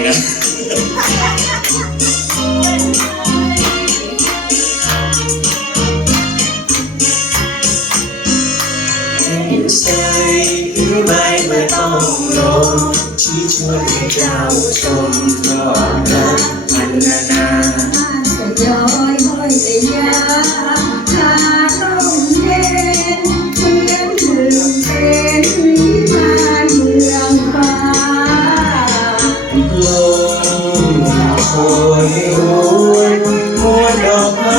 นะ mãi mãi không lộn chỉ chúa để trao trong thọ na na na na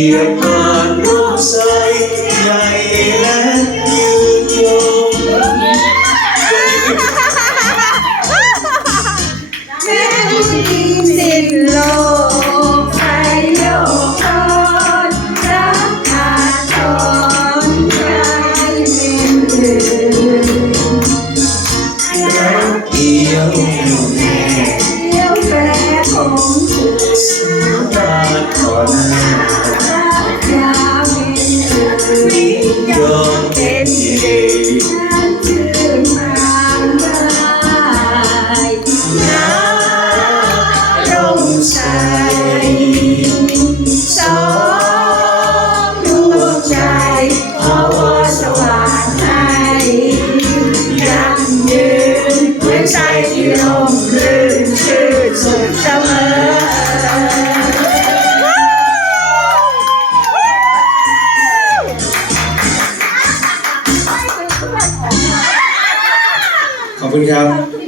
Dear Pan, Rosai, Lai, Lai, ใจที่ลมลื่นชื่นสุขเสมอขอบคุณครับ